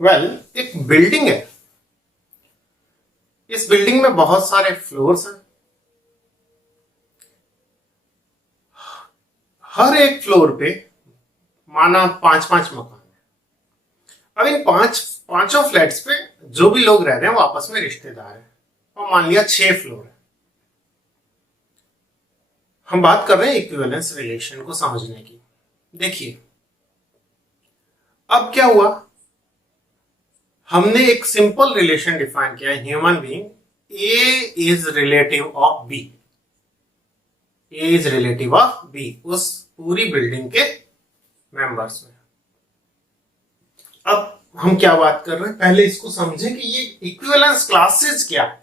एक बिल्डिंग है। इस बिल्डिंग में बहुत सारे फ्लोर्स हैं। हर एक फ्लोर पे माना 5-5 मकान है। अब इन पांचों फ्लैट्स पे जो भी लोग रह रहे हैं वो आपस में रिश्तेदार हैं और मान लिया 6 फ्लोर है। हम बात कर रहे हैं इक्विवेलेंस रिलेशन को समझने की। देखिए अब क्या हुआ, हमने एक सिंपल रिलेशन डिफाइन किया है। Human being A is relative of B, A is relative of B, उस पूरी बिल्डिंग के मेंबर्स में। अब हम क्या बात कर रहे हैं, पहले इसको समझें कि ये इक्विवेलेंस क्लासेस क्या है।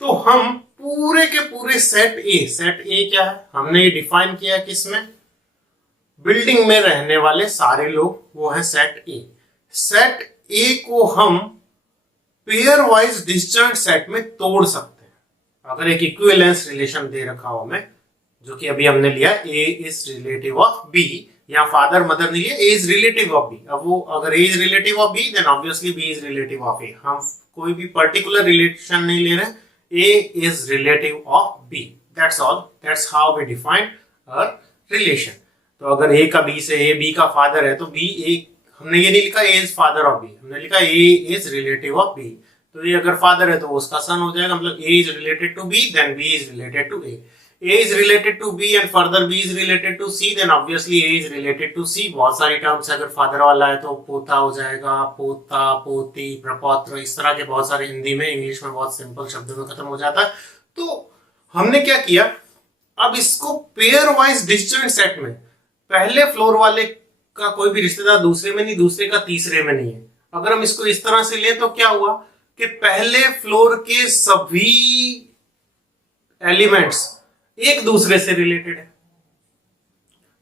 तो हम पूरे के पूरे सेट ए क्या है, हमने ये डिफाइन किया किसमें, बिल्डिंग में रहने वाले सारे लोग, वो है सेट ए। सेट ए को हम पेयर वाइज डिस्जॉइंट सेट में तोड़ सकते हैं। अगर एक इक्विवेलेंस रिलेशन दे रखा हो हमें, जो कि अभी हमने लिया A is relative of B, या फादर मदर ने लिया A is relative of B. अब वो अगर A is relative of B then obviously B is relative of A. हम कोई भी पर्टिकुलर रिलेशन नहीं ले रहे, A is relative of B, that's all, that's how we define a relation. तो अगर ए का बी से, ए बी का फादर है तो बी ए, हमने ये नहीं लिखा ए इज फादर ऑफ बी, हमने लिखा ए इज रिलेटिव ऑफ बी। तो ये अगर फादर है तो वो उसका सन हो जाएगा, मतलब A is related to B then B is related to A. A is related to B and further B is related to C, then obviously A is related to C। बहुत सारी terms, अगर father वाला है तो पोता हो जाएगा, पोता, पोती, प्रपौत्र, इस तरह के बहुत सारे, हिंदी में, इंग्लिश में बहुत सिंपल शब्दों में खत्म हो जाता है। तो हमने क्या किया, अब इसको पेयर वाइज डिस्जॉइंट सेट में, पहले फ्लोर वाले का कोई भी रिश्तेदार दूसरे में नहीं, दूसरे का तीसरे में नहीं है। अगर हम इसको इस तरह से लें तो क्या हुआ कि पहले फ्लोर के सभी एलिमेंट्स एक दूसरे से रिलेटेड है,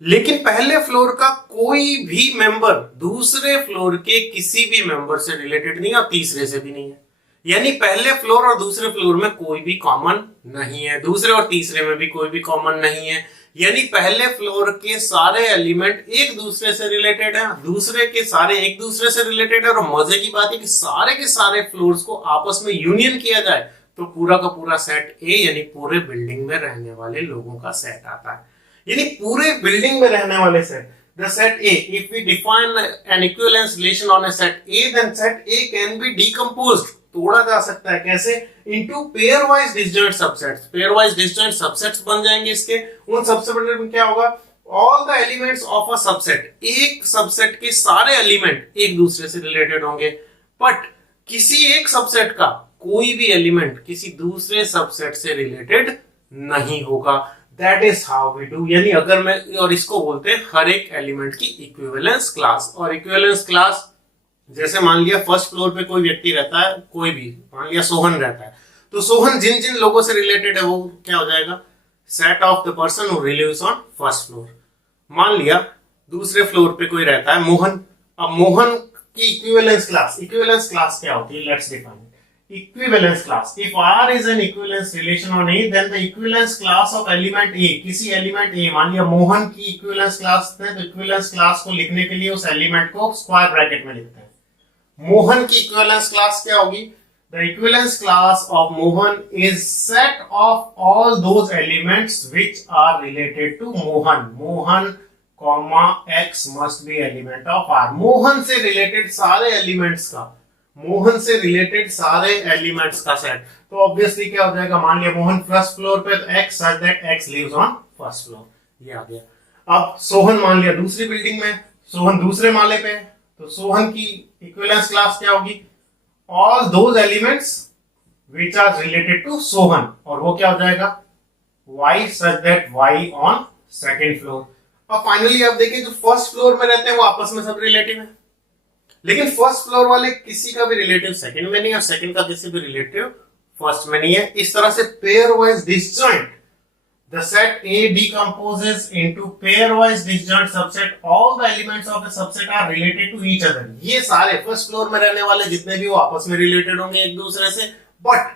लेकिन पहले फ्लोर का कोई भी मेंबर दूसरे फ्लोर के किसी भी मेंबर से रिलेटेड नहीं और तीसरे से भी नहीं है। यानी पहले फ्लोर और दूसरे फ्लोर में कोई भी कॉमन नहीं है, दूसरे और तीसरे में भी कोई भी कॉमन नहीं है। यानी पहले फ्लोर के सारे एलिमेंट एक दूसरे से रिलेटेड है, दूसरे के सारे एक दूसरे से रिलेटेड है। और मजे की बात है कि सारे के सारे फ्लोर्स को आपस में यूनियन किया जाए तो पूरा का पूरा सेट ए, यानी पूरे बिल्डिंग में रहने वाले लोगों का सेट आता है। यानी पूरे बिल्डिंग में रहने वाले set, the set A, if we define an equivalence relation on a set A, then set A can be decomposed, तोड़ा जा सकता है कैसे, into pairwise disjoint subsets. Pairwise disjoint subsets बन जाएंगे इसके। उन सबसेट में क्या होगा, all the elements of a subset, एक सबसेट के सारे एलिमेंट एक दूसरे से रिलेटेड होंगे, बट किसी एक सबसेट का कोई भी एलिमेंट किसी दूसरे सबसेट से रिलेटेड नहीं होगा। That is how we do. यानी अगर मैं, और इसको बोलते हैं हर एक एलिमेंट की इक्विवेलेंस क्लास। और इक्विवेलेंस क्लास जैसे मान लिया फर्स्ट फ्लोर पे कोई व्यक्ति रहता है, कोई भी, मान लिया सोहन रहता है, तो सोहन जिन जिन लोगों से रिलेटेड है वो क्या हो जाएगा, set of the person who lives on first floor. मान लिया दूसरे फ्लोर पे कोई रहता है मोहन। अब मोहन की इक्विवेलेंस क्लास क्या होती है, let's define equivalence class। If R is an equivalence relation on A, then the equivalence class of element A, किसी element A, मान लिया मोहन की equivalence class है, तो equivalence class को लिखने के लिए उस element को स्क्वायर ब्रैकेट में लिखते हैं। मोहन की equivalence class क्या होगी, the equivalence class of Mohan is set of all those elements which are related to Mohan। Mohan comma X must be element of R। Mohan से related सारे elements का, मोहन से रिलेटेड सारे एलिमेंट्स का सेट। तो ऑब्वियसली क्या हो जाएगा, मान लिया मोहन फर्स्ट फ्लोर पे, तो X such that X lives on first floor, ये आ गया। अब सोहन मान लिया दूसरी बिल्डिंग में, सोहन दूसरे माले पे, तो सोहन की इक्विवेलेंस क्लास क्या होगी, all those elements which are related to Sohan, और वो क्या हो जाएगा, Y such that Y on second floor. अब फाइनली आप देखिए जो फर्स्ट फ्लोर में रहते हैं वो आपस में सब रिलेटिव है, लेकिन फर्स्ट फ्लोर वाले किसी का भी रिलेटिव सेकंड में नहीं और सेकंड का किसी भी रिलेटिव फर्स्ट में नहीं है। इस तरह से pairwise disjoint, the set A decomposes into pairwise disjoint subset, all the elements of the subset are related to each other. ये सारे फर्स्ट फ्लोर में रहने वाले जितने भी वो आपस में रिलेटेड होंगे एक दूसरे से, but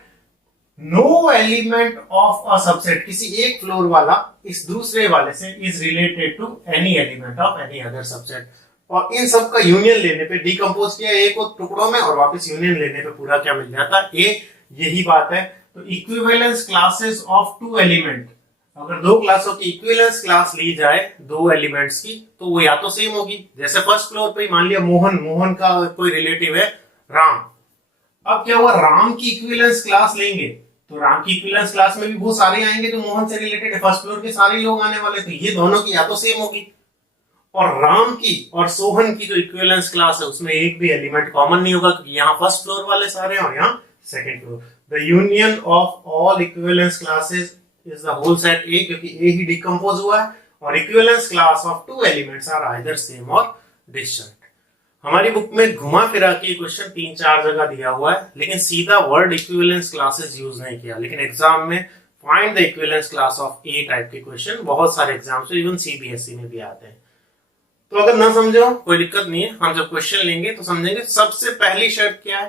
no element of a subset, किसी एक फ्लोर वाला इस दूसरे वाले से is related to any element of any other subset. और इन सब का यूनियन लेने पे डिकम्पोज किया ए को टुकड़ों में और वापस यूनियन लेने पे पूरा क्या मिल जाता ए, यही बात है। तो equivalence classes of two element, अगर दो क्लासों की इक्विवेलेंस क्लास ली जाए दो एलिमेंट्स की, तो वो या तो सेम होगी, जैसे फर्स्ट फ्लोर पे मान लिया मोहन का कोई रिलेटिव है राम। अब क्या हुआ, राम की इक्विवेलेंस क्लास लेंगे तो राम की इक्विवेलेंस क्लास में भी वो सारे आएंगे जो मोहन से रिलेटेड है, फर्स्ट फ्लोर के सारे लोग आने वाले, तो ये दोनों की या तो सेम होगी। और राम की और सोहन की जो इक्विवेलेंस क्लास है उसमें एक भी एलिमेंट कॉमन नहीं होगा, क्योंकि यहाँ फर्स्ट फ्लोर वाले सारे हैं और यहाँ second floor. The union of all equivalence classes is the whole set A, क्योंकि ए ही डिकम्पोज हुआ है और equivalence class of two elements are either same और डिस्टिंक्ट। हमारी बुक में घुमा फिरा के क्वेश्चन 3-4 जगह दिया हुआ है, लेकिन सीधा वर्ड इक्विवेलेंस क्लासेस यूज नहीं किया, लेकिन एग्जाम में find the equivalence class of A type के क्वेश्चन बहुत सारे एग्जाम्स में इवन सीबीएसई में भी आते हैं। तो अगर ना समझो कोई दिक्कत नहीं है, हम जब क्वेश्चन लेंगे तो समझेंगे। सबसे पहली शर्त क्या है,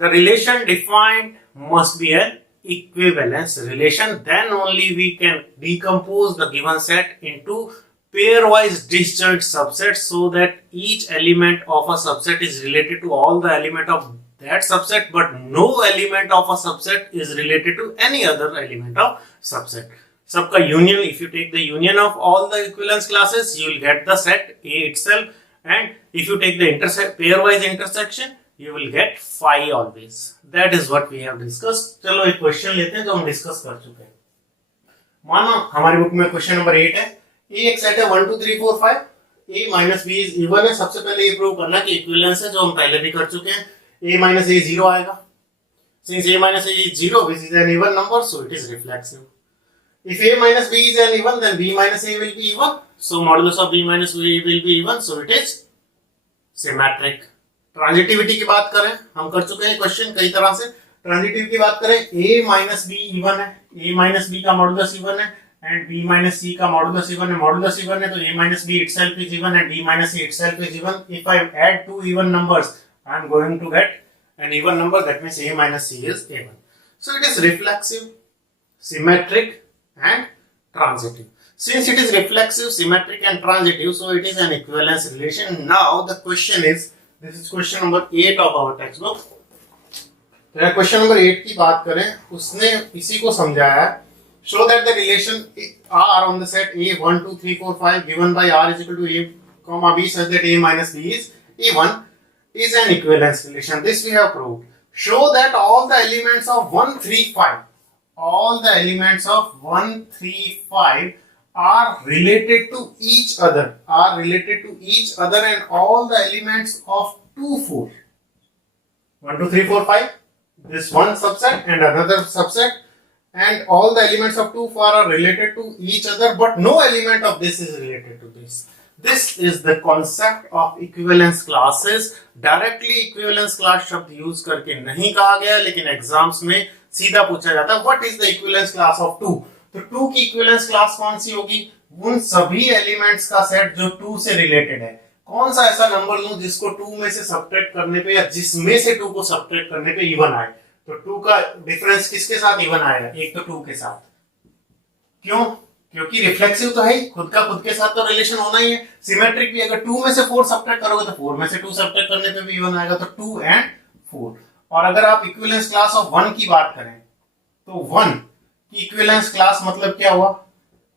the relation defined must be an equivalence relation, then only we can decompose the given set into pairwise disjoint subsets so that each element of a subset is related to all the element of that subset, but no element of a subset is related to any other element of subset. सबका union, if you take the union of all the equivalence classes, you will get the set A itself, and if you take the pairwise intersection, you will get phi always. That is what we have discussed. चलो एक question लेते हैं जो हम discuss कर चुके हैं। मानो हमारी बुक में क्वेश्चन नंबर 8 है, ए एक सेट है 1 2 3 4 5, A minus B is even है। सबसे पहले ये प्रूव करना कि इक्विवेलेंस है, जो हम पहले भी कर चुके हैं। ए माइनस ए 0 आएगा, since A minus A is 0 which is an even number, so it is reflexive. If a minus b is an even, then b minus a will be even, so modulus of b minus a will be even, so it is symmetric. Transitivity की बात करें, हम कर चुके हैं question कई तरह से। ट्रांजिटिव की बात करें, a माइनस बी इवन है, a माइनस बी का मॉडुलस इवन है एंड b माइनस c का मॉडुलस इवन है। मॉडुलस इवन है तो a minus b itself is even and b minus c itself is even. If I add two even numbers, I am going to get an even number, that means a minus c is even. So it is reflexive, symmetric and transitive. Since it is reflexive, symmetric and transitive, so it is an equivalence relation. Now the question is, this is question number 8 of our textbook. तो question number 8 की बात करें, उसने इसी को समझाया है। Show that the relation R on the set A 1 2 3 4 5 given by R is equal to A comma B such that A minus B is even is an equivalence relation. This we have proved. Show that all the elements of 1 3 5, all the elements of 1 3 5 are related to each other, and all the elements of 2 4, 1 2 3 4 5, this one subset and another subset, and all the elements of 2 4 are related to each other, but no element of this is related to this. This is the concept of equivalence classes. Directly equivalence class शब्द use करके नहीं कहा गया, लेकिन exams में सीधा पूछा जाता है what is the equivalence class of 2। तो 2 की इक्विवेलेंस क्लास कौन सी होगी, उन सभी एलिमेंट्स का सेट जो 2 से रिलेटेड है। कौन सा ऐसा नंबर लूं जिसको 2 में से सब्ट्रैक्ट करने पे या जिसमें से 2 को सब्ट्रैक्ट करने पे इवन आए। तो 2 का डिफरेंस किसके साथ इवन आएगा, एक तो 2 के साथ। क्यों, क्योंकि रिफ्लेक्सिव तो है ही, खुद का खुद के साथ तो रिलेशन होना ही है। सिमेट्रिक भी अगर 2 में से 4 सब्ट्रैक्ट करोगे तो 4 में से 2 सब्ट्रैक्ट करने पे भी इवन आएगा, तो 2 and 4। और अगर आप इक्विवेलेंस क्लास ऑफ 1 की बात करें तो 1 की इक्विवेलेंस क्लास मतलब क्या हुआ,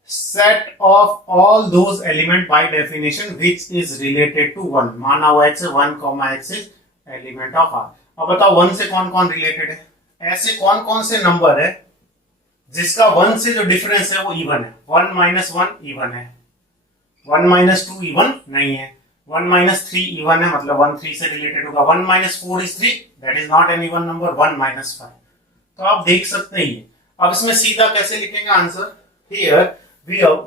set of all those element by definition which is related to 1। माना हुआ x 1, x is element of R। अब बताओ 1 से कौन कौन रिलेटेड है, ऐसे कौन कौन से नंबर है जिसका 1 से जो डिफरेंस है वो इवन है। 1 minus 1 इवन है, 1 minus 2 इवन नहीं है, 1 minus 3 इवन है, मतलब 1 3 से रिलेटेड होगा। 1 minus 4 is 3, that is not an even number। 1 minus 5, तो आप देख सकते हैं। अब इसमें सीधा कैसे लिखेंगे answer, here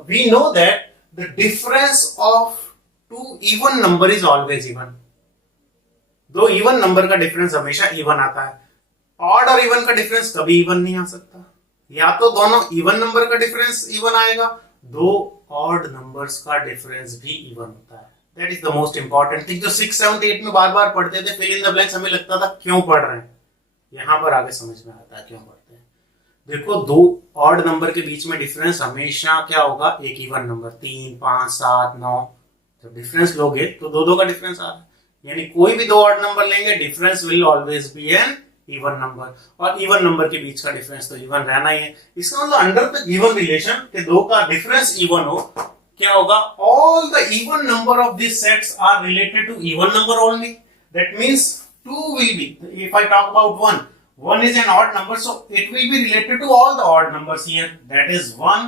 we know that the difference of two even number is always even। दो इवन नंबर का डिफरेंस हमेशा इवन आता है, ऑड और इवन का डिफरेंस कभी इवन नहीं आ सकता। या तो दोनों इवन नंबर का डिफरेंस इवन आएगा, दो ऑड नंबर्स का डिफरेंस भी इवन होता है। That is the most important thing, जो 6 7 8 में बार बार पढ़ते थे, फिल इन द ब्लैंक्स, हमें लगता था क्यों पढ़ रहे हैं, यहां पर आगे समझ में आता है क्यों पढ़ते हैं। देखो, दो ऑड नंबर के बीच में डिफरेंस हमेशा क्या होगा, एक इवन नंबर। 3 5 7 9 तो डिफरेंस लोगे तो दो दो का डिफरेंस आ रहा है, यानी कोई भी दो ऑड नंबर लेंगे difference will always be an even number, और इवन नंबर के बीच का डिफरेंस तो इवन रहना ही है। इसका मतलब अंडर द गिवन रिलेशन के दो का डिफरेंस इवन हो, क्या होगा, all the even number of this sets are related to even number only. That means 2 will be, if I talk about 1 is an odd number, so it will be related to all the odd numbers here, that is 1,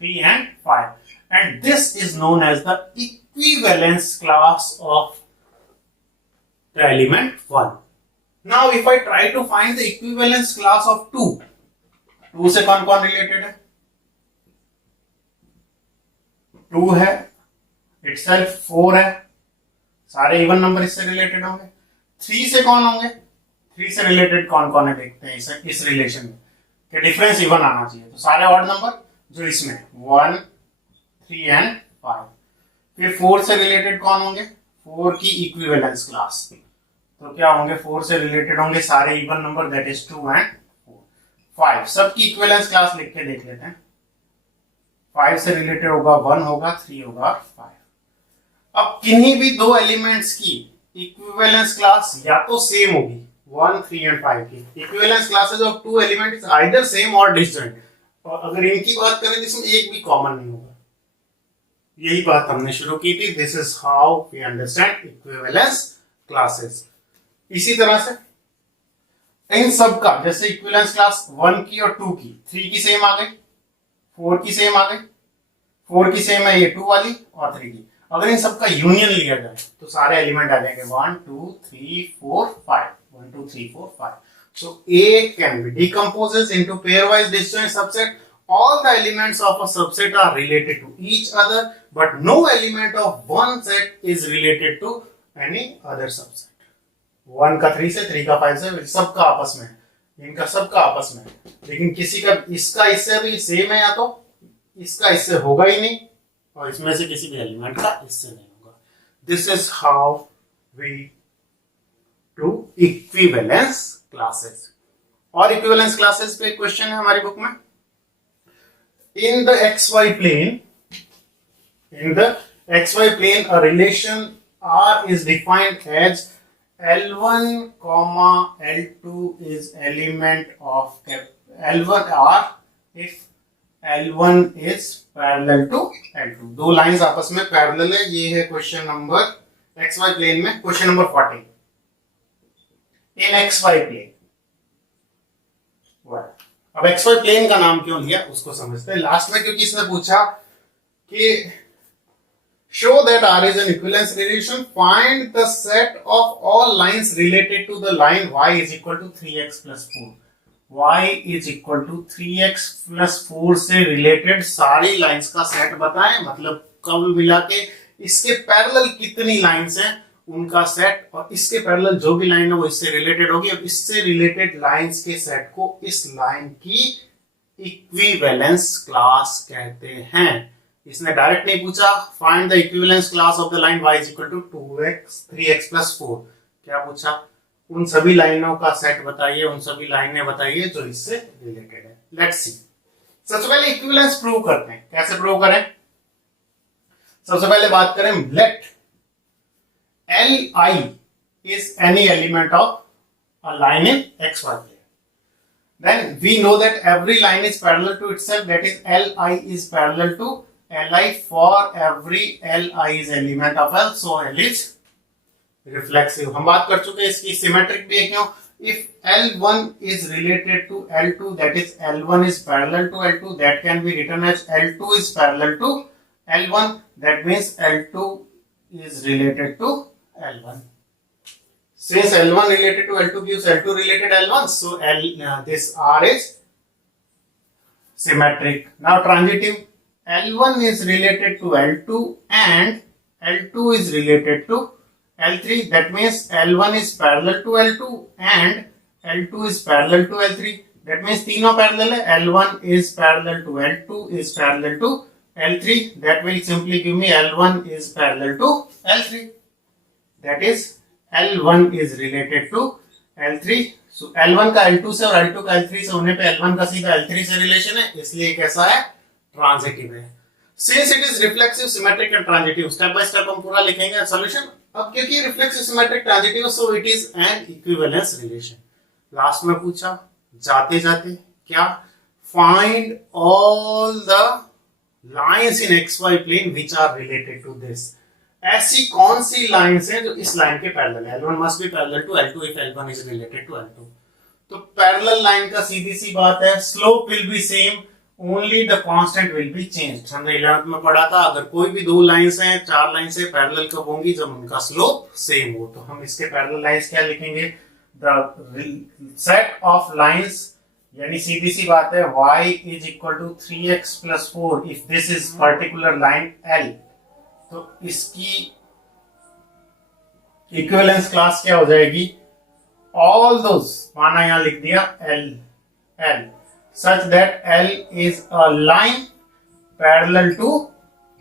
3 and 5, and this is known as the equivalence class of the element 1. Now if I try to find the equivalence class of 2 से कौन कौन related है, 2 है itself, 4 है, सारे even number इससे related होंगे। 3 से कौन होंगे, 3 से रिलेटेड कौन कौन है देखते हैं इस रिलेशन में, कि डिफरेंस इवन आना चाहिए, तो सारे ऑड नंबर जो इसमें 1, 3 एंड 5। फिर 4 से रिलेटेड कौन होंगे, 4 की इक्विवेलेंस क्लास, तो क्या होंगे, 4 से रिलेटेड होंगे सारे even number, that is 2 and 4। 5 सबकी इक्विवेलेंस क्लास लिख के देख लेते हैं। 5 से रिलेटेड होगा 1 होगा, 3 होगा, 5। अब किन्हीं भी दो एलिमेंट्स की इक्विवेलेंस क्लास या तो सेम होगी, 1, 3 एंड 5 की equivalence classes of two elements either same और डिफरेंट, और अगर इनकी बात करें जिसमें एक भी कॉमन नहीं होगा, यही बात हमने शुरू की थी। This is how we understand equivalence classes. इसी तरह से इन सब का, जैसे इक्विवेलेंस क्लास 1 की और 2 की, 3 की सेम आ गई, 4 की सेम आ गई, 4 की सेम है ये 2 वाली और 3 की। अगर इन सब का यूनियन लिया जाए तो सारे एलिमेंट आ जाएंगे 1, 2, 3, 4, 5, 1, 2, 3, 4, 5। So A can be decomposed into pairwise disjoint subset. All the elements of a subset are related to each other, but no element of one set is related to any other subset. 1 का 3 से, 3 का 5 से, सबका आपस में, इनका सबका आपस में, लेकिन किसी का इसका इससे भी सेम है, या तो इसका इससे होगा ही नहीं, और इसमें से किसी भी एलिमेंट का इससे नहीं होगा। This is how we do equivalence classes. और इक्विवेलेंस क्लासेस पे क्वेश्चन है हमारी बुक में, in the XY plane, in the XY plane a relation R is defined as L1, L2 is element of L1 R if L1 is parallel to L2। दो lines आपस में parallel है, ये है question number XY plane में, question number 14 इन XY plane. अब XY plane का नाम क्यों लिया उसको समझते हैं लास्ट में, क्योंकि इसने पूछा कि show that R is an equivalence relation, find the set of all lines related to the line y is equal to 3x plus 4। y is equal to 3x plus 4 से रिलेटेड सारी lines का set बताएं, मतलब कब मिला के इसके parallel कितनी लाइंस हैं उनका सेट, और इसके पैरेलल जो भी लाइन है वो इससे रिलेटेड होगी। अब इससे रिलेटेड लाइंस के सेट को इस लाइन की इक्विवेलेंस क्लास कहते हैं। इसने डायरेक्ट नहीं पूछा find the equivalence class of the line y is equal to 2x 3x plus 4, क्या पूछा, उन सभी लाइनों का सेट बताइए, उन सभी लाइनें बताइए जो इससे रिलेटेड है। लेट्स सी, सबसे पहले इक्विवेलेंस प्रूव करते हैं। कैसे प्रूव करें, सबसे पहले बात करें, late Li is any element of a line in XY plane, then we know that every line is parallel to itself, that is Li is parallel to Li for every Li is element of L, so L is reflexive। हम बात कर चुके हैं इसकी, symmetric भी है क्यों, if L1 is related to L2 that is L1 is parallel to L2, that can be written as L2 is parallel to L1, that means L2 is related to L1। Since L1 related to L2 gives L2 related L1, so this R is symmetric। Now transitive, L1 is related to L2 and L2 is related to L3, that means L1 is parallel to L2 and L2 is parallel to L3, that means तीनों parallel है, L1 is parallel to L2 is parallel to L3, that will simply give me L1 is parallel to L3, that is L1 is related to L3। so L1 का L2 से और L2 का L3 से होने पे L1 का सीधा L3 से रिलेशन है, इसलिए कैसा है, ट्रांजिटिव है। Since it is reflexive symmetric and transitive, step by step हम पूरा लिखेंगे सॉल्यूशन। अब क्योंकि reflexive symmetric transitive so it is an equivalence relation. Last में पूछा जाते जाते क्या, find all the lines in X Y plane which are related to this. ऐसी कौन सी लाइंस हैं जो इस लाइन के पैरेलल है? L1 must be parallel to L2 if L1 is related to L2। तो पैरेलल लाइन का सीधी सी बात है, slope will be same, only the constant will be changed. हमने 11th में पढ़ा था अगर कोई भी दो लाइंस हैं, चार लाइंस है, पैरेलल कब होंगी? जब उनका स्लोप सेम हो। तो हम इसके पैरेलल लाइंस क्या लिखेंगे? द सेट ऑफ लाइंस, यानी सीधी सी बात है y is equal to 3x plus 4 if this is particular line L। तो इसकी इक्विवेलेंस क्लास क्या हो जाएगी? ऑल दोस, माना यहां लिख दिया L such that L is a line parallel to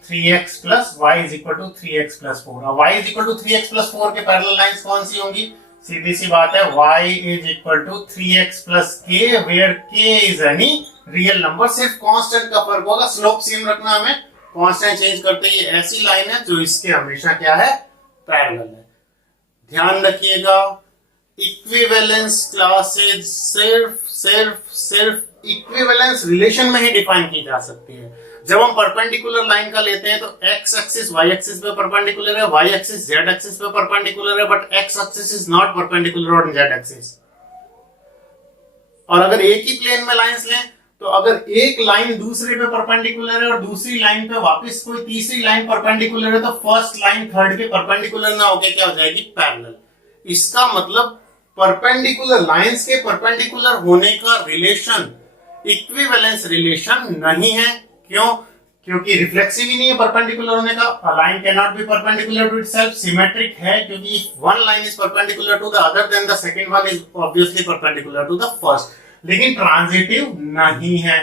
3x plus y is equal to 3x plus 4। अब y is equal to 3x plus 4 के पैरेलल लाइंस कौन सी होंगी? सीधी सी बात है y is equal to 3x plus k where k is any real number. सिर्फ constant का फर्क होगा, स्लोप सेम रखना हमें, कांस्टेंट चेंज करते ही ऐसी लाइन है जो इसके हमेशा क्या है? पैरेलल है। ध्यान रखिएगा इक्विवेलेंस क्लासेज सिर्फ इक्विवेलेंस रिलेशन में ही डिफाइन की जा सकती है। जब हम परपेंडिकुलर लाइन का लेते हैं तो x एक्सिस y एक्सिस पे परपेंडिकुलर है, y एक्सिस z एक्सिस पे परपेंडिकुलर है, but x axis is not perpendicular on z axis. और अगर एक ही प्लेन में लाइंस लें तो अगर एक लाइन दूसरे पे परपेंडिकुलर है और दूसरी लाइन पे वापस कोई तीसरी लाइन परपेंडिकुलर है तो फर्स्ट लाइन थर्ड के परपेंडिकुलर ना होके क्या हो जाएगी? पैरेलल। इसका मतलब परपेंडिकुलर लाइंस के परपेंडिकुलर होने का रिलेशन इक्विवेलेंस रिलेशन नहीं है। क्यों? क्योंकि रिफ्लेक्सिव ही नहीं है परपेंडिकुलर होने का। A line cannot be perpendicular to itself। Symmetric है क्योंकि one line is perpendicular to the other then the second one is obviously perpendicular to the first। लेकिन ट्रांजिटिव नहीं है।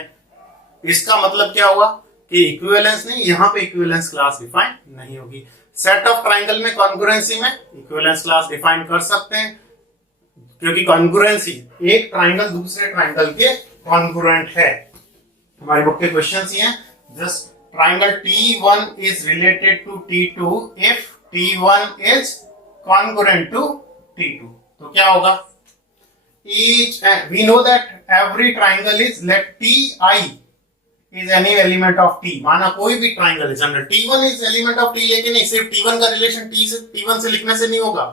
इसका मतलब क्या हुआ कि इक्विवेलेंस नहीं, यहां पे इक्विवेलेंस क्लास डिफाइन नहीं होगी। सेट ऑफ ट्राइंगल में कॉन्ग्रुएंसी में इक्विवेलेंस क्लास डिफाइन कर सकते हैं क्योंकि कॉन्ग्रुएंसी एक ट्राइंगल दूसरे ट्राइंगल के कॉन्ग्रुएंट है। हमारी बुक के क्वेश्चंस ही हैं। Just triangle T1 is related to T2 if T1 is congruent to T2। तो क्या होगा? Each we know that every triangle is let Ti is any element of T। माना कोई भी ट्राइंगल है general T1 is element of T, लेकिन नहीं सिर्फ T1 का रिलेशन T1 से लिखने से नहीं होगा।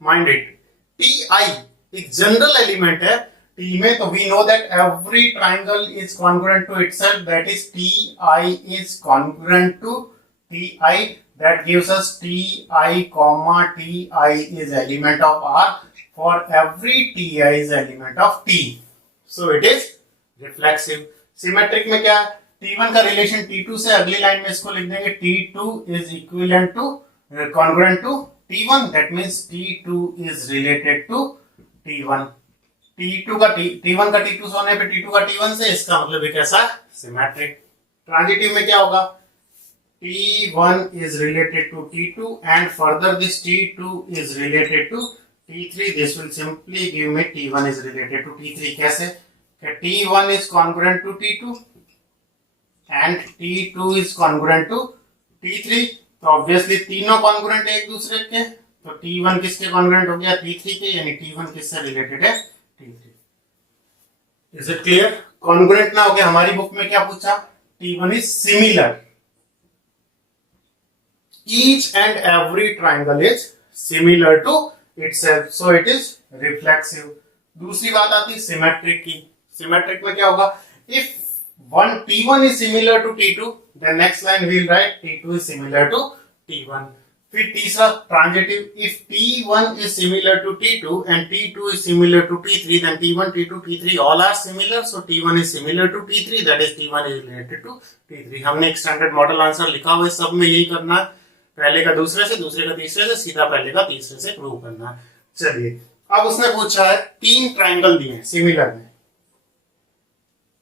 माइंड इट, Ti एक जनरल एलिमेंट है T में, तो we know that every triangle is congruent to itself, that is Ti is congruent to Ti, that gives us Ti comma Ti is element of R for every Ti is element of T, so it is reflexive। Symmetric में क्या? T1 का relation T2 से, अगली line में इसको लिख देंगे T2 is equivalent to congruent to T1, that means T2 is related to T1। T1 का T2 से होने पे T2 का T1 से, इसका मतलब ये कैसा? सिमेट्रिक। ट्रांजिटिव में क्या होगा? T1 is related to T2 and further this T2 is related to T3। This will simply give me T1 is related to T3। कैसे? T1 is congruent to T2 and T2 is congruent to T3। तो obviously तीनों congruent है एक दूसरे के, तो T1 किसके congruent हो गया? T3 के, यानी T1 किससे रिलेटेड है? T3। Is it clear? Congruent ना हो गया। हमारी बुक में क्या पूछा? T1 is similar, each and every triangle is similar to itself, so it is reflexive। दूसरी बात आती है सिमेट्रिक की। सिमेट्रिक में क्या होगा? if T1 is similar to T2 then next line we will write T2 is similar to T1। फिर तीसरा transitive, if T1 is similar to T2 and T2 is similar to T3 then T1 T2 T3 all are similar, so T1 is similar to T3, that is T1 is related to T3। हमने एक standard model answer लिखा हुआ है, सब में यही करना है, पहले का दूसरे से, दूसरे का तीसरे से, सीधा पहले का तीसरे से प्रूव करना है। चलिए अब उसने पूछा है तीन ट्राइंगल दिए सिमिलर में।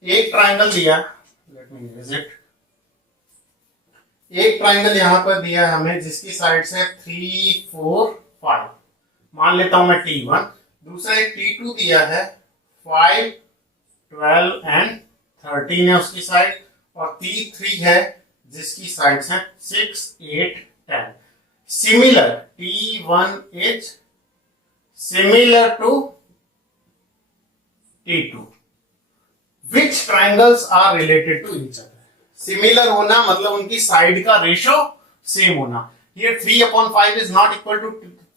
एक ट्राइंगल दिया, लेट मी विजिट, एक ट्राइंगल यहां पर दिया हमें जिसकी साइड से 3 4 5, मान लेता हूं मैं T1। दूसरा एक T2 दिया है 5 12 एंड 13 है उसकी साइड, और T3 है जिसकी साइड्स हैं 6, 8, 10. Similar T1 is similar to T2. Which triangles are related to each other? Similar होना मतलब उनकी साइड का रेशो सेम होना. Here 3/5 is not equal to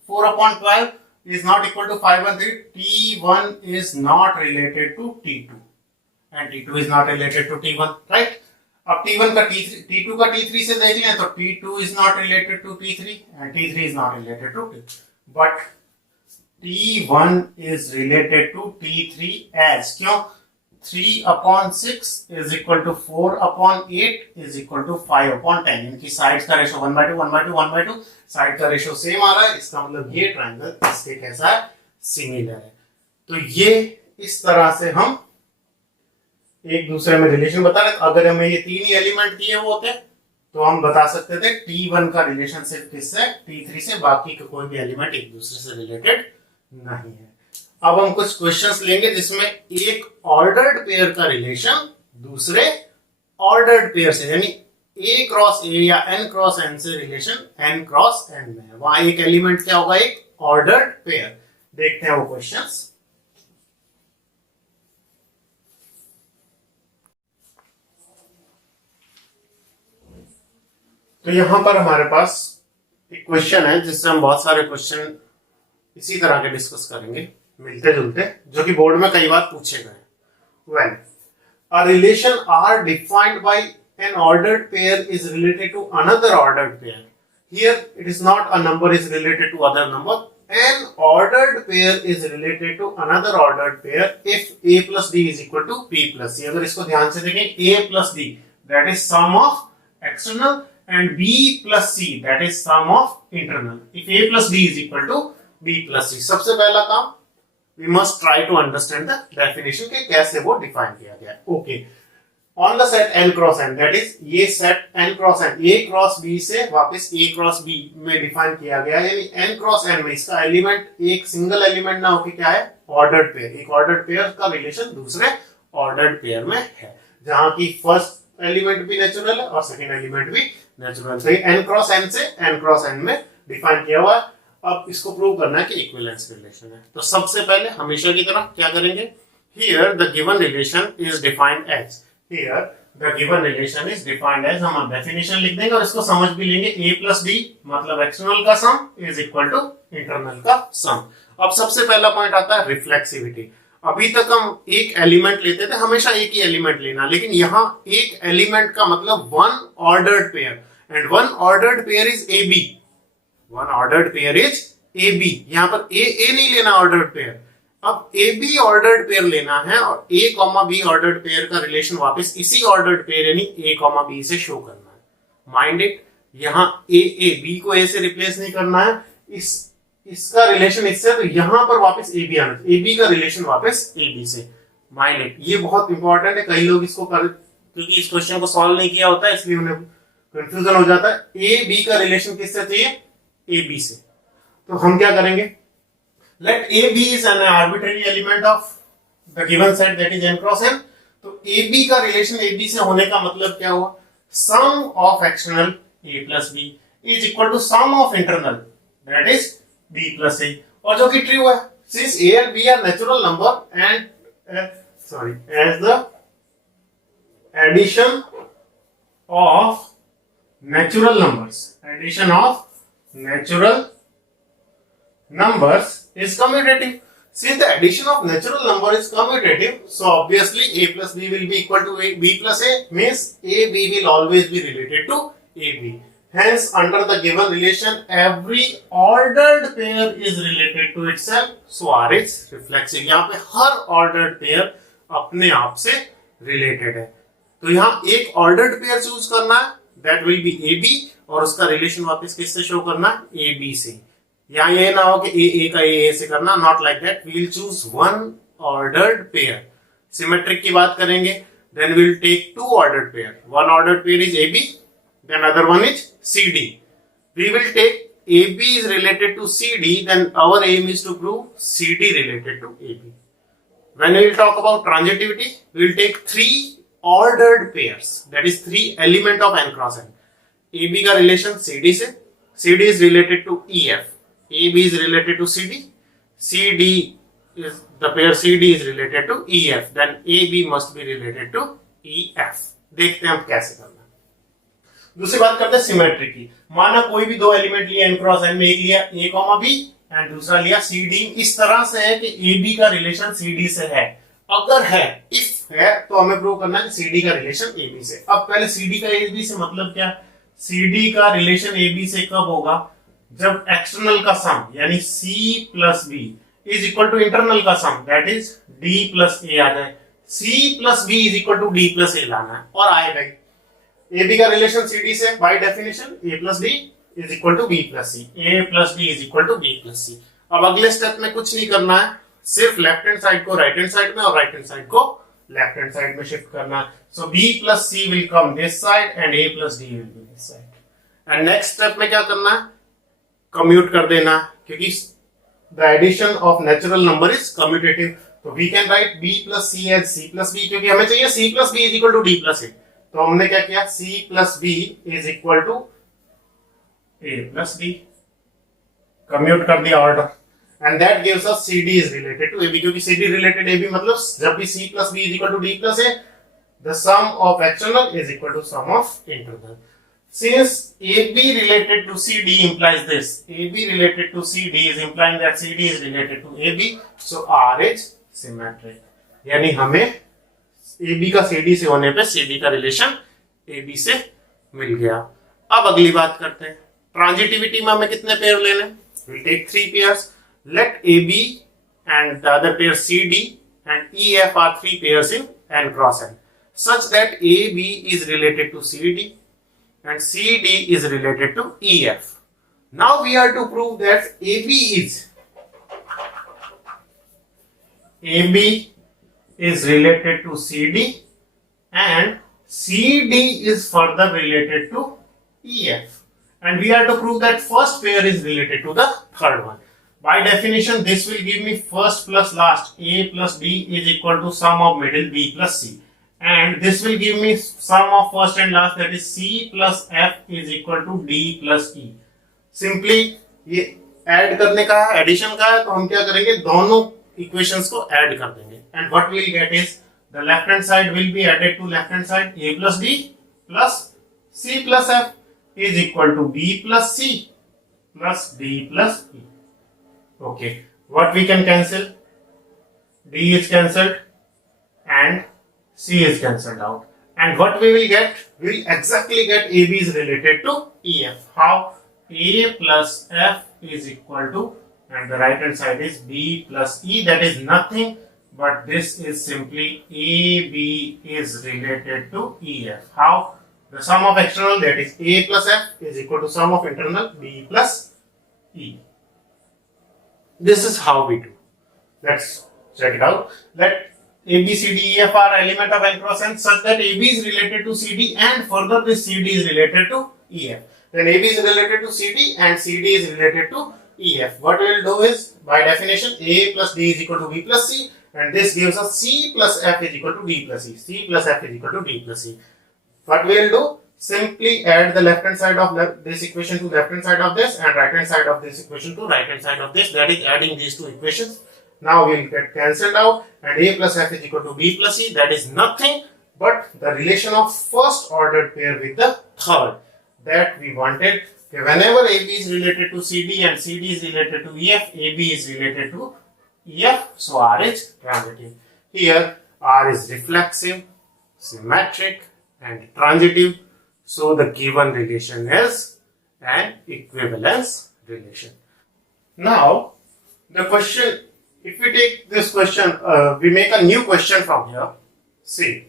4/12 is not equal to 5/3. T1 is not related to T2 and T2 is not related to T1, right? अब T1 का T3, T2 का T3 से देख लें तो T2 is not related to T3 and T3 is not related to T2. But T1 is related to T3 as क्यों? 3/6 is equal to 4/8 is equal to 5/10. इनकी sides का ratio 1/2, 1/2, 1/2. Side का ratio same आ रहा है, इसका मतलब ये triangle इसके कैसा है? सिमिलर है. तो ये इस तरह से हम एक दूसरे में रिलेशन बता रहे. अगर हमें ये तीन ही एलिमेंट दिए हुए होते तो हम बता सकते थे T1 का रिलेशन सिर्फ किससे? T3 से. बाकी का कोई भी एलिमेंट एक दूसरे से रिलेटेड नहीं है. अब हम कुछ क्वेश्चंस लेंगे जिसमें एक ऑर्डर्ड पेयर का रिलेशन दूसरे ऑर्डर्ड पेयर से यानी A क्रॉस A या N क्रॉस N से रिलेशन N क्रॉस N में है. वहां एक एलिमेंट क्या होगा? एक ऑर्डर्ड पेयर. देखते हैं वो क्वेश्चंस. तो यहां पर हमारे पास एक क्वेश्चन है जिससे हम बहुत सारे क्वेश्चन इसी तरह के डिस्कस करेंगे मिलते जुलते, जो कि बोर्ड में कई बार पूछे गए. When a relation R defined by an ordered pair is related to another ordered pair, here it is not a number is related to other number. An ordered pair is related to another ordered pair if A plus D is equal to B plus C. अगर इसको ध्यान से देखें, A plus D that is sum of external and B plus C that is sum of internal. If A plus D is equal to B plus C, सबसे पहला काम we must try to understand the definition के कैसे वो define किया गया. Okay, on the set N cross N, that is ये set N cross N A cross B से वापस A cross B में define किया गया. यानी N cross N में इसका एलिमेंट एक सिंगल एलिमेंट ना होकर क्या है? Ordered pair. एक ऑर्डर्ड पेयर का रिलेशन दूसरे ऑर्डर्ड पेयर में है, जहां की फर्स्ट एलिमेंट भी नेचुरल है और सेकेंड एलिमेंट भी नेचुरल. तो N क्रॉस N से N क्रॉस N में डिफाइन किया हुआ है. अब इसको प्रूव करना है कि इक्विवेलेंस रिलेशन है. तो सबसे पहले हमेशा की तरह क्या करेंगे? Here the given relation is defined as. Here the given relation is defined as. हम डेफिनेशन लिख देंगे और इसको समझ भी लेंगे. A प्लस D मतलब एक्सटर्नल का sum is equal to internal का सम. अब सबसे पहला पॉइंट आता है रिफ्लेक्सिविटी. अभी तक हम एक एलिमेंट लेते थे, हमेशा एक ही एलिमेंट लेना, लेकिन यहाँ एक एलिमेंट का मतलब one ordered pair and one ordered pair is AB. One ordered pair is AB. यहां पर A नहीं लेना ऑर्डर्ड पेयर. अब AB ऑर्डर्ड पेयर लेना है और A, B ऑर्डर्ड पेयर का रिलेशन वापस इसी ऑर्डर्ड पेयर यानी A, B से शो करना है. माइंड इट, यहां B को A से रिप्लेस नहीं करना है. इसका रिलेशन इससे, तो यहां पर वापस AB आना. AB का रिलेशन वापस AB से. माइंड इट, ये बहुत इंपॉर्टेंट है. कई लोग इसको क्योंकि इस क्वेश्चन को सॉल्व नहीं किया होता है इसलिए उन्हें कंफ्यूजन हो जाता है. AB का रिलेशन किससे चाहिए? AB से. तो हम क्या करेंगे? Let AB is an arbitrary element of the given set that is N cross N. तो AB का रिलेशन AB से होने का मतलब क्या हुआ? Sum of external A plus B is equal to sum of internal that is B plus A. और जो कि ट्रू है, since A and B are natural number and as the addition of natural numbers is commutative. Since the addition of natural number is commutative, so obviously A plus B will be equal to B plus A, means AB will always be related to AB. Hence, under the given relation, every ordered pair is related to itself. So R is reflexive. यहाँ पे हर ordered pair अपने आप से related है. तो यहाँ एक ordered pair choose करना है, that will be AB, और उसका रिलेशन वापस किससे शो करना है? AB से. यहाँ ये ना हो कि A का A से करना, not like that. We will choose one ordered pair. Symmetric की बात करेंगे, then we will take two ordered pair. One ordered pair is AB, then other one is CD. We will take AB is related to CD, then our aim is to prove CD related to AB. When we will talk about transitivity, we will take three ordered pairs, that is 3 element of n cross n. AB का relation CD से, CD is related to EF, AB is related to CD, CD is the pair CD is related to EF, then AB must be related to EF. देखते हैं हम कैसे करना है. दूसरी बात करते हैं सिमेट्री की. माना कोई भी दो एलिमेंट लिया n क्रॉस n में, एक लिया A कॉमा B एंड दूसरा लिया CD. इस तरह से है कि AB का रिलेशन CD से है. अगर है, इफ है, तो हमें प्रूव करना है CD का रिलेशन AB से. अब पहले CD का AB से मतलब क्या? CD का रिलेशन AB से कब होगा? जब एक्सटर्नल का सम यानी C plus B is equal to internal का sum that is D plus A आ जाए. C plus B is equal to D plus A लाना है और आएगा ही. AB का रिलेशन CD से by definition A plus B is equal to B plus C, A plus B is equal to B plus C. अब अगले step में कुछ नहीं करना है, सिर्फ लेफ्ट हैंड साइड को राइट हैंड साइड में और राइट हैंड साइड को लेफ्ट हैंड साइड में शिफ्ट करना है. So B plus C will come this side and A plus D will be this side. And next step में क्या करना है? कम्यूट कर देना, क्योंकि the addition of natural number is commutative. तो we can write B plus C as C plus B, क्योंकि हमें चाहिए C plus B is equal to D plus A. तो हमने क्या किया? C plus B is equal to A plus B. Commute कर दिया order and that gives us CD is related to AB, क्योंकि CD रिलेटेड AB मतलब जब भी C plus B is equal to D plus A, the sum of external is equal to sum of internal. Since AB related to CD implies this, AB related to CD is implying that CD is related to AB, so R is symmetric. यानी हमें AB का CD से होने पे CD का relation AB से मिल गया. अब अगली बात करते हैं. ट्रांजिटिविटी में हमें कितने पेयर लेने? We'll take 3 pairs. Let AB and the other pair CD and EF are 3 pairs in n cross n, such that AB is related to CD and CD is related to EF. Now we are to prove that AB is related to CD and CD is further related to EF. And we are to prove that first pair is related to the third one. By definition, this will give me first plus last, A plus D is equal to sum of middle B plus C. And this will give me sum of first and last, that is C plus F is equal to D plus E. Simply ये add करने का है, addition का है, तो हम क्या करेंगे? दोनों इक्वेशंस को ऐड कर देंगे. And what we'll get is the left hand side will be added to left hand side. A plus D plus C plus F is equal to B plus C plus D plus E. Okay, what we can cancel? D is cancelled and C is cancelled out. And what we will get? We will exactly get AB is related to EF. How? A plus F is equal to, and the right hand side is B plus E. That is nothing but this is simply AB is related to EF. How? The sum of external, that is A plus F is equal to sum of internal B plus E. This is how we do. Let's check it out. Let A, B, C, D, E, F are element of n cross n such that AB is related to CD and further this CD is related to EF. Then AB is related to CD and CD is related to EF. What we will do is, by definition, A plus D is equal to B plus C, and this gives us C plus F is equal to D plus E. C plus F is equal to D plus E. What we will do? Simply add the left hand side of this equation to left hand side of this and right hand side of this equation to right hand side of this. That is adding these two equations. Now we will get cancelled out and A plus F is equal to B plus E. That is nothing but the relation of first ordered pair with the third that we wanted. Whenever AB is related to CD and CD is related to EF, AB is related to EF. So R is transitive. Here R is reflexive, symmetric and transitive. So the given relation is an equivalence relation. Now the question, if we take this question, we make a new question from here. See,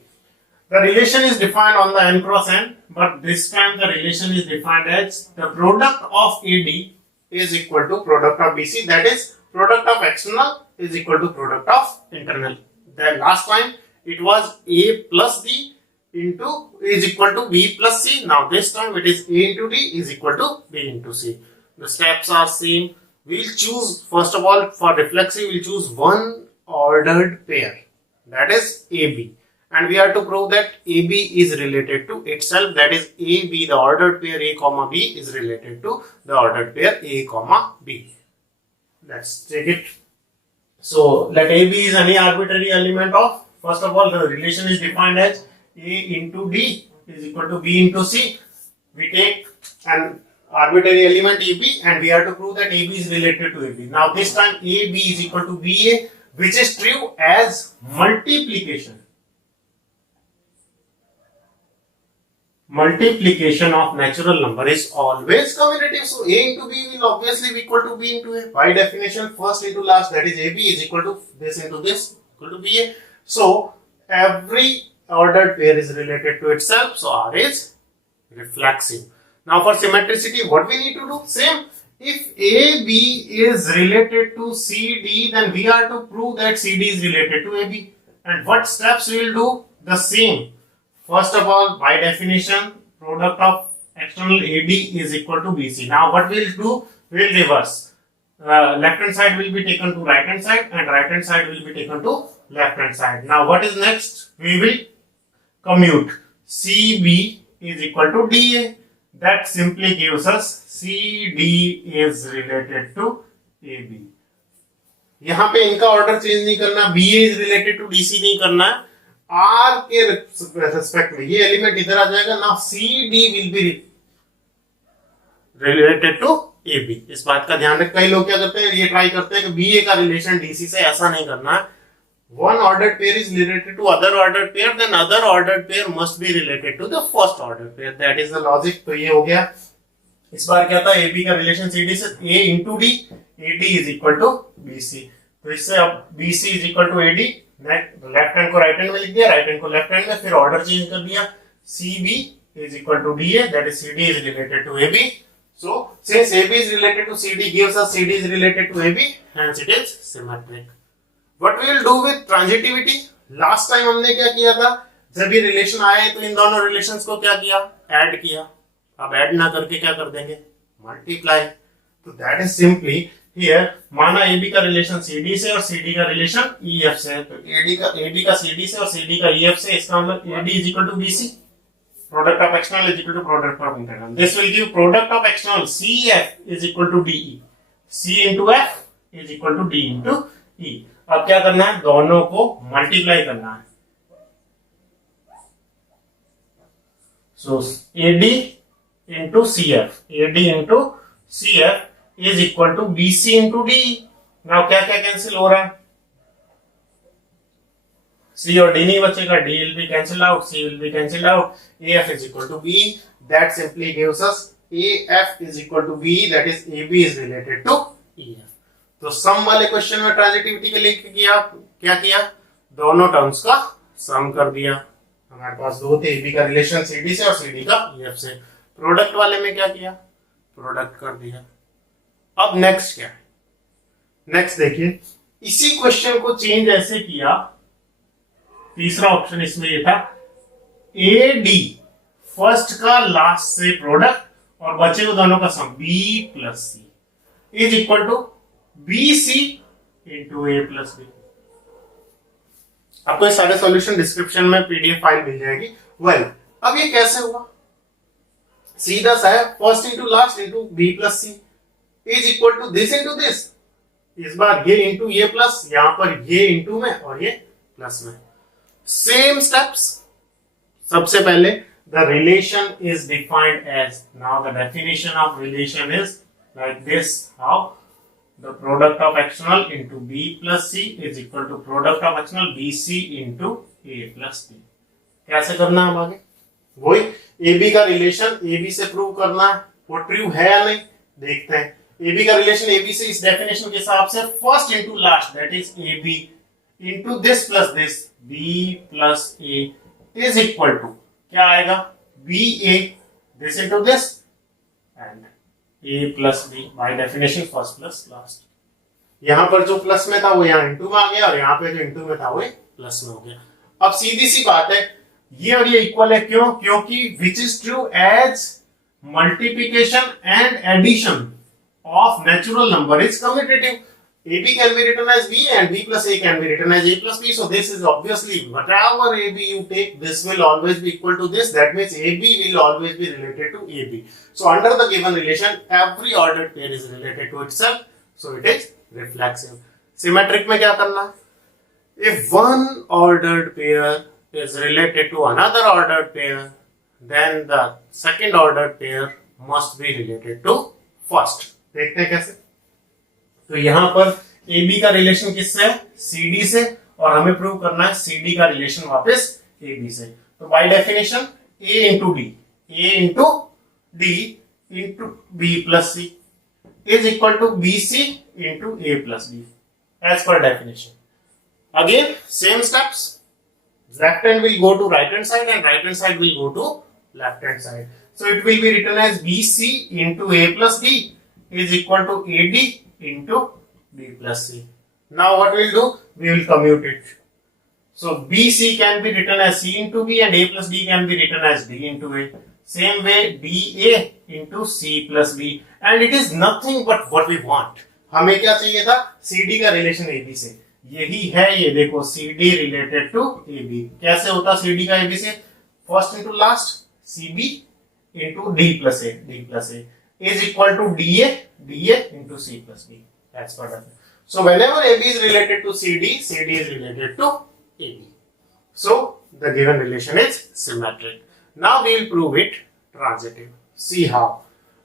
the relation is defined on the n cross n, but this time the relation is defined as the product of AD is equal to product of BC, that is product of external is equal to product of internal. Then last time it was A plus D into is equal to B plus C. Now this time it is A into D is equal to B into C. The steps are same. We'll choose, first of all, for reflexive, we'll choose one ordered pair, that is AB. and we have to prove that AB is related to itself, that is AB, the ordered pair A comma B is related to the ordered pair A comma B. Let's take it. So let AB is any arbitrary element of, first of all the relation is defined as A into D is equal to B into C. We take an arbitrary element AB and we have to prove that AB is related to AB. Now this time AB is equal to BA, which is true as multiplication. Multiplication of natural number is always commutative. So A into B will obviously be equal to B into A. By definition, first into last, that is AB is equal to this into this equal to BA. So every ordered pair is related to itself. So R is reflexive. Now for symmetricity, what we need to do? Same. If AB is related to CD, then we are to prove that CD is related to AB. And what steps we will do? The same. First of all, by definition, product of external AD is equal to BC. Now what we will do? We will reverse. Left hand side will be taken to right hand side and right hand side will be taken to left hand side. Now what is next? We will commute. CB is equal to DA. That simply gives us CD is related to AB. यहाँ पे इनका order change नहीं करना, BA is related to DC नहीं करना है, R के respect में ये एलिमेंट इधर आ जाएगा. Now CD will be related to AB. इस बात का ध्यान रख. कई लोग क्या करते हैं, ये ट्राई करते हैं कि BA का रिलेशन DC से, ऐसा नहीं करना है. One ordered pair is related to other ordered pair, then other ordered pair must be related to the first ordered pair. That is the logic. तो ये हो गया. इस बार क्या था, AB का रिलेशन CD से A into D, AD is equal to BC. तो इससे अब BC is equal to AD, left hand को राइट हैंड में लिख दिया, राइट हैंड को लेफ्ट हैंड में, फिर ऑर्डर चेंज कर दिया. CB is equal to DA, that is CD is related to AB. So since AB is related to CD gives us CD is related to AB, hence it is symmetric. What we will do with transitivity? Last time हमने क्या किया था, जब ये relation आए तो इन दोनों relations को क्या किया, ऐड किया. अब ऐड ना करके क्या कर देंगे, मल्टीप्लाई. तो दैट इज सिंपली हियर, माना AB का रिलेशन CD से और CD का रिलेशन EF से है, तो AB का CD से और CD का EF से, इसका मतलब AD is equal to BC. Product of external is equal to product of internal. This will give product of external CF is equal to DE. C into F is equal to D into E. अब क्या करना है, दोनों को multiply करना है. सो AD into CF, AD into CF is equal to BC into DE. Now क्या क्या कैंसिल हो रहा है, C और D नहीं बचेगा, D will be cancelled out, C will be cancelled out. AF is equal to B. That simply gives us AF is equal to B. That is AB is related to EF. तो सम वाले question में transitivity के लिए क्या किया, दोनों terms का सम कर दिया. हमारे पास दो थे, AB का रिलेशन CD से और CD का EF से. प्रोडक्ट वाले में क्या किया, प्रोडक्ट कर दिया. अब नेक्स्ट क्या है, नेक्स्ट देखिए, इसी क्वेश्चन को चेंज ऐसे किया. तीसरा ऑप्शन इसमें ये था, AD फर्स्ट का लास्ट से प्रोडक्ट और बचे हुए दोनों का sum B plus C is equal to BC into A plus B. आपको ये सारे सॉल्यूशन डिस्क्रिप्शन में PDF फाइल मिल जाएगी. वेल, अब ये कैसे हुआ, सीधा सा है, first into last into B plus C is equal to this into this. इस बार ये इंटू ये प्लस, यहां पर ये इंटू में और ये प्लस में. Same steps. सबसे पहले the relation is defined as, now the definition of relation is like this. How? The product of external into B plus C is equal to product of external BC into A plus D. कैसे करना है आगे, वही AB का relation AB से prove करना है. वो ट्रू है या नहीं देखते हैं. AB का रिलेशन AB से इस डेफिनेशन के हिसाब से first into last, that is AB into this plus this, B plus A is equal to क्या आएगा, BA this into this and A plus B. By definition first plus last. यहां पर जो प्लस में था वो यहां इंटू में आ गया और यहां पे जो इंटू में था वो प्लस में हो गया. अब सीधी सी बात है, ये और ये इक्वल है. क्यों, क्योंकि which is true as multiplication and addition of natural number is commutative. AB can be written as B and B plus A can be written as A plus B. So this is obviously whatever AB you take, this will always be equal to this. That means AB will always be related to AB. So under the given relation, every ordered pair is related to itself. So it is reflexive. Symmetric में क्या करना? If one ordered pair is related to another ordered pair, then the second ordered pair must be related to first. देखते हैं कैसे? तो यहां पर AB का रिलेशन किससे है? CD से, और हमें प्रूव करना है CD का रिलेशन वापस AB से. तो bye definition A into D into B plus C is equal to BC into A plus B as per definition. Again, same steps. Left hand will go to right hand side and right hand side will go to left hand side. So it will be written as BC into A plus D is equal to AD into B plus C. Now what we'll do? We will commute it. So BC can be written as C into B and A plus D can be written as D into A. Same way DA into C plus B, and it is nothing but what we want. हमें क्या चाहिए था? CD का relation AB से. यही है, ये देखो CD related to AB. कैसे होता CD का AB से? First into last, CB into D plus A is equal to DA into C plus B. That's what happened. So whenever AB is related to CD, CD is related to AB. So the given relation is symmetric. Now we will prove it transitive. See how.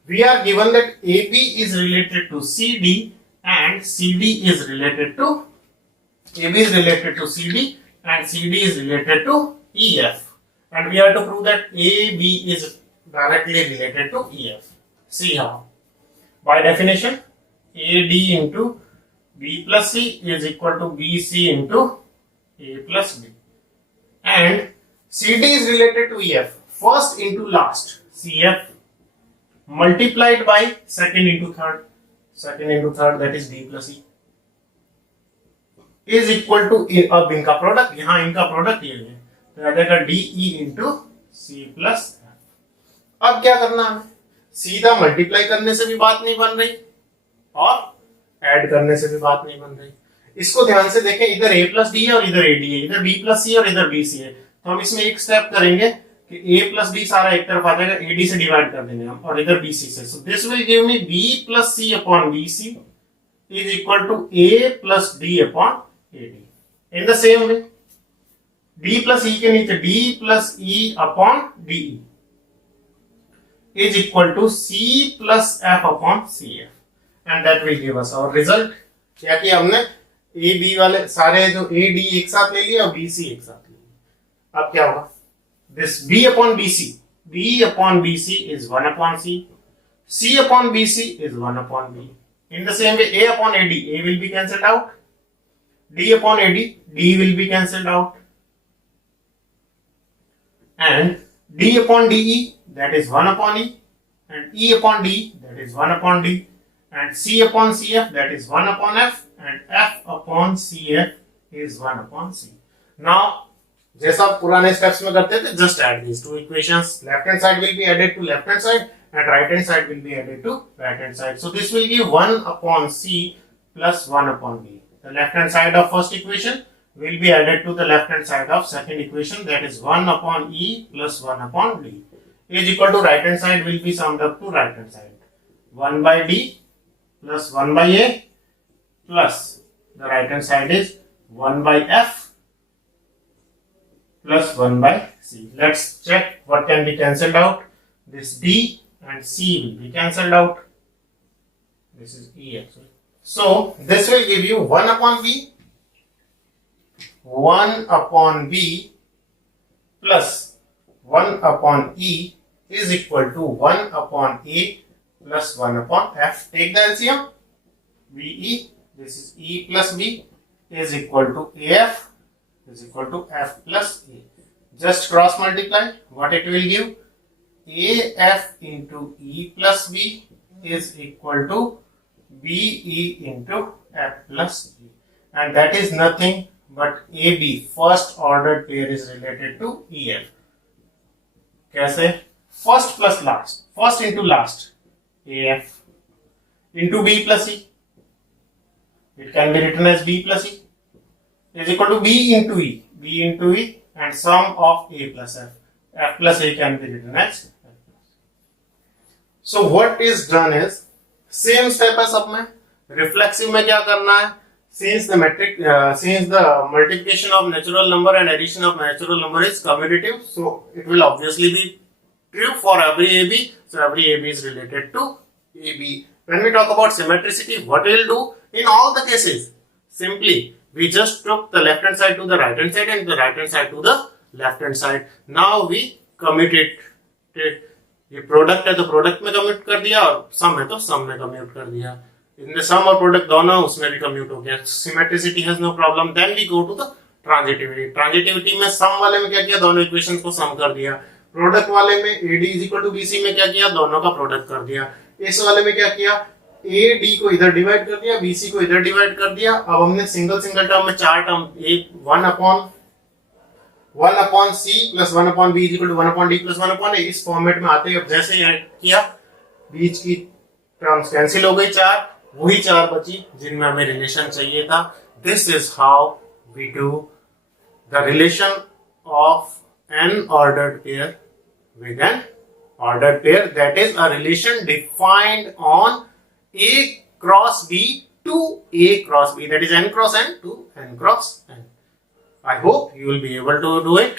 We are given that AB is related to CD and CD is related to AB is related to CD and CD is related to EF. And we have to prove that AB is directly related to EF. See how. By definition, AD into B plus C is equal to BC into A plus B. And CD is related to EF. First into last, CF multiplied by second into third, that is D plus E is equal to अब इनका product, यहाँ इनका product ये है, तो आ जाएगा DE into C plus F. अब क्या करना है? सीधा मल्टीप्लाई करने से भी बात नहीं बन रही और ऐड करने से भी बात नहीं बन रही. इसको ध्यान से देखें, इधर A plus D है और इधर AD है, इधर B plus C और इधर BC है. तो हम इसमें एक स्टेप करेंगे कि A plus D सारा एक तरफ आ जाएगा, AD से डिवाइड कर देंगे हम और इधर BC से. So this will give me B plus C upon BC is equal to A plus D upon AD. In the same way, D plus E के नीचे D plus E upon DE is equal to C plus F upon CF, and that will give us our result. क्या किया हमने? A B वाले सारे जो A D एक साथ ले लिया और B C एक साथ ले लिया. अब क्या होगा? This B upon BC is 1 upon C upon BC is 1 upon B. In the same way, A upon AD, A will be cancelled out. D upon AD, D will be cancelled out. And D upon DE, that is 1 upon E. And E upon D, that is 1 upon D. And C upon CF, that is 1 upon F. And F upon CF is 1 upon C. Now, जैसा पुराने steps में करते थे, just add these two equations. Left hand side will be added to left hand side and right hand side will be added to right hand side. So this will give 1 upon C plus 1 upon B. The left hand side of first equation will be added to the left hand side of second equation, that is 1 upon E plus 1 upon D is equal to right hand side will be summed up to right hand side. 1 by D plus 1 by A plus the right hand side is 1 by F plus 1 by C. Let's check what can be cancelled out. This D and C will be cancelled out. This is E actually. So this will give you 1 upon B plus 1 upon E is equal to 1 upon A plus 1 upon F. Take the LCM. BE, this is E plus B is equal to AF is equal to F plus A. Just cross multiply. What it will give? AF into E plus B is equal to BE into F plus E. And that is nothing but AB, first ordered pair, is related to EF. कैसे? First plus last. First into last. AF into B plus E. It can be written as B plus E is equal to B into E and sum of A plus F. F plus A can be written as F. So what is done is same step है सब में. Reflexive में क्या करना है? Since the multiplication of natural number and addition of natural number is commutative, so it will obviously be true for every AB. So every AB is related to AB. When we talk about symmetricity, what we'll do in all the cases? Simply, we just took the left hand side to the right hand side and the right hand side to the left hand side. Now we commute it. ये product है तो product में commute कर दिया और सम है तो सम में कम्यूट कर दिया. इनमें सम और प्रोडक्ट दोनों उसमें भी कम्यूट हो गया. Symmetricity has no problem. Then we go to the transitivity. Transitivity में सम वाले में क्या किया? दोनों इक्वेशंस को सम कर दिया. प्रोडक्ट वाले में AD is equal to BC में क्या किया? दोनों का प्रोडक्ट कर दिया. इस वाले में क्या किया? AD को इधर डिवाइड कर दिया, BC को इधर डिवाइड कर दिया. अब हमने सिंगल टर्म में चार टर्म, एक 1 upon C plus 1 upon B is equal to 1 upon D plus 1 upon A इस फॉर्मेट में आते ही अब जैसे ऐड किया बीच की टर्म्स कैंसिल हो गई. चार वही चार बची जिनमें हमें रिलेशन चाहिए था. This is how we do the relation of an ordered pair with an ordered pair. That is a relation defined on A cross B to A cross B. That is n cross n to n cross n. I hope you will be able to do it.